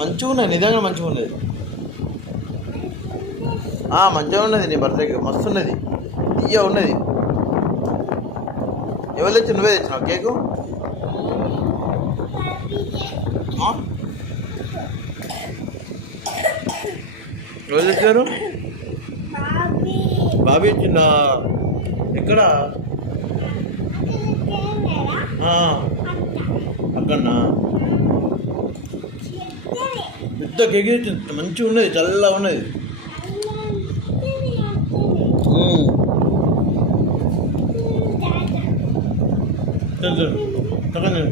మంచిగా ఉన్నాయి నిజంగా మంచిగా ఉన్నది మంచిగా ఉన్నది నీ బర్త్డేకి మస్తు ఉన్నది ఇయ్య ఉన్నది. ఎవరు తెచ్చి నువ్వే తెచ్చినావు కేకు? ఎవరు తెచ్చారు బాబీ చిన్న ఎక్కడ? పెద్ద కేక్ తెచ్చింది మంచిగా ఉన్నది చల్లగా ఉన్నది ఉమ్. తెలుసు తగ్గండి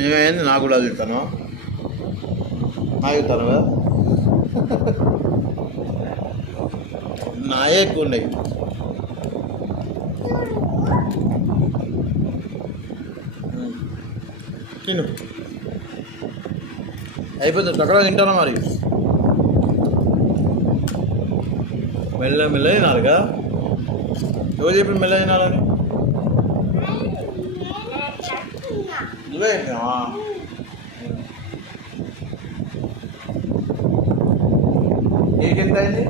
నేనేంది నాకు కూడా తింటాను నాకు తింటాను కదా నాయే ఎక్కువ ఉన్నాయి తిను. అయిపోతుంది చక్కగా తింటాను మరి? మెల్ల మెల్ల తినాలిగా? ఎవరు చెప్పి మెల్ల తినాలని? నువ్వే చెప్పినావా కేక్ ఎంత అయింది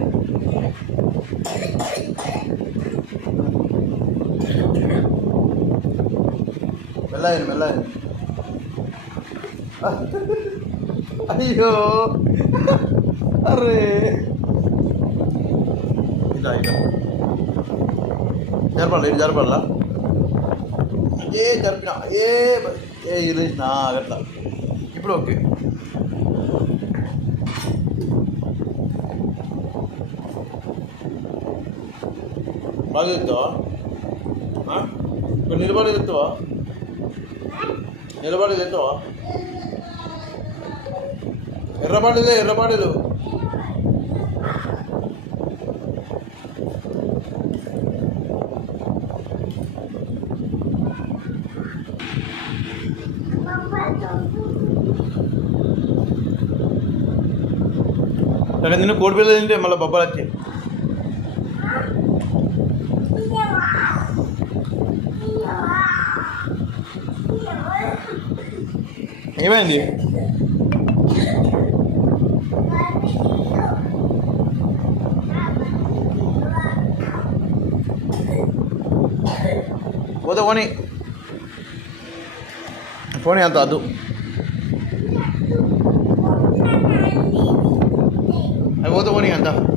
మెల్లయ్యింది మెల్లయ్యింది అయ్యో అరే ఇలా ఇలా జరపాలి ఇటు జరపాలా ఏ జరిపిన ఏ ఏ ఇది అట్లా ఇప్పుడు ఓకే బాగా ఎత్తావా ఆ? ఇప్పుడు నిలబడి ఎత్తావా నిలబడి ఎత్తావా ఎర్రబాటిదే ఎర్రబాటిలు అక్కడ నిన్న కోడి పిల్లలు తింటే మళ్ళీ బొబ్బలు వచ్చాయి. ఏమైంది? పోతే పోనీ. పోనీ అంత వద్దు ਨਹੀਂ ਆਂਦਾ।